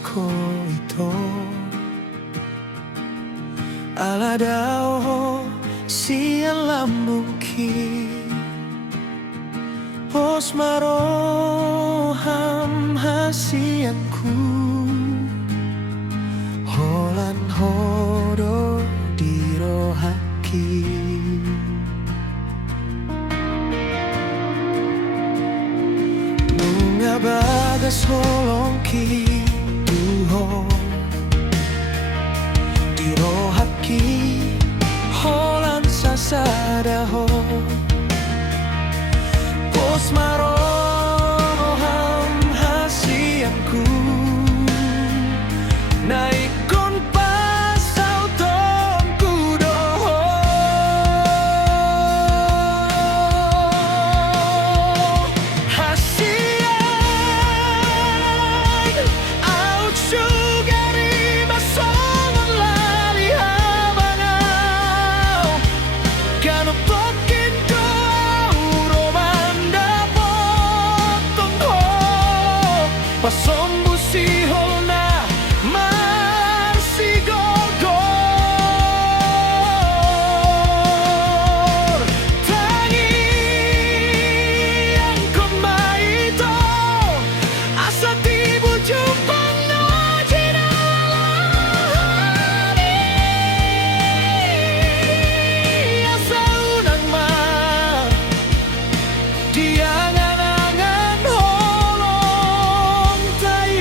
ko ito. Aladaw siang lambungki Pos maroham hasianku Holan hodo dirohaki Nunga bagas holongki duho dirohaki Holan sasadaho Pos maroham hasianku Naikon pasau tongku doho Hasian out sugari masongan lali habanau Kano pokin Pasombu si holna marsi gogor Tangi yang kemaito Asa tibu jumpa no jinalani Asa unang ma Diangan-angan holong tai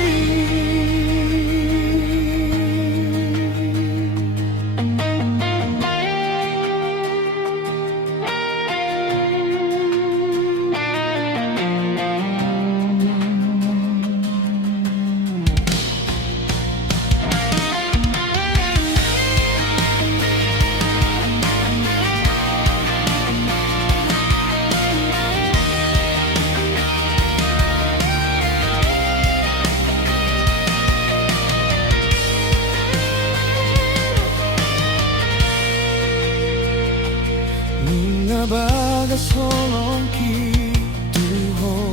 Nga bagas holongki duho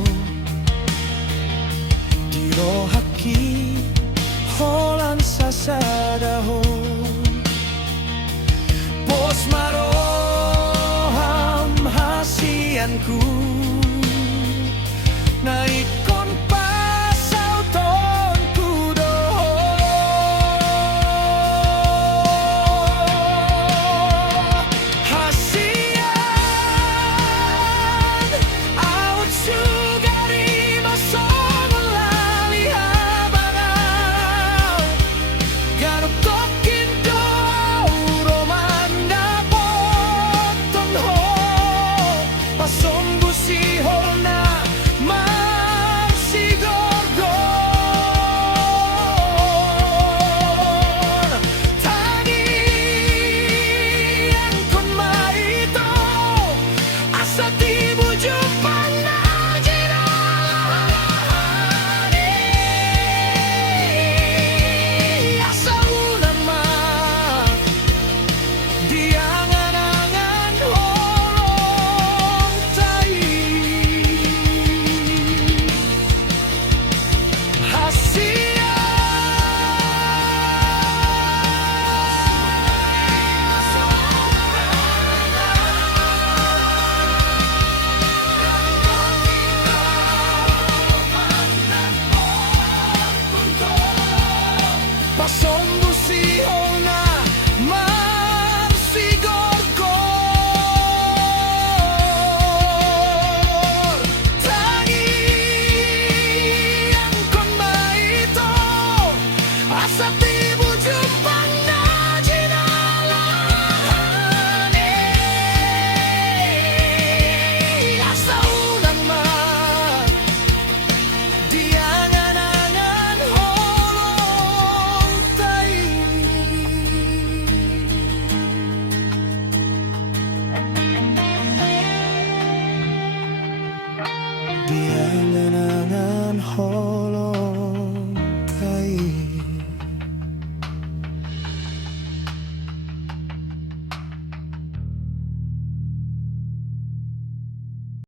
dirohaki holan sasadaho Pos maroham hasianku Naikon pasau tongku doho Pasombu si holna marsi gogor Tangi yang kon maito Asa tibu jumpa na jinalani Asa unang ma Diangan-angan holong tai Hasian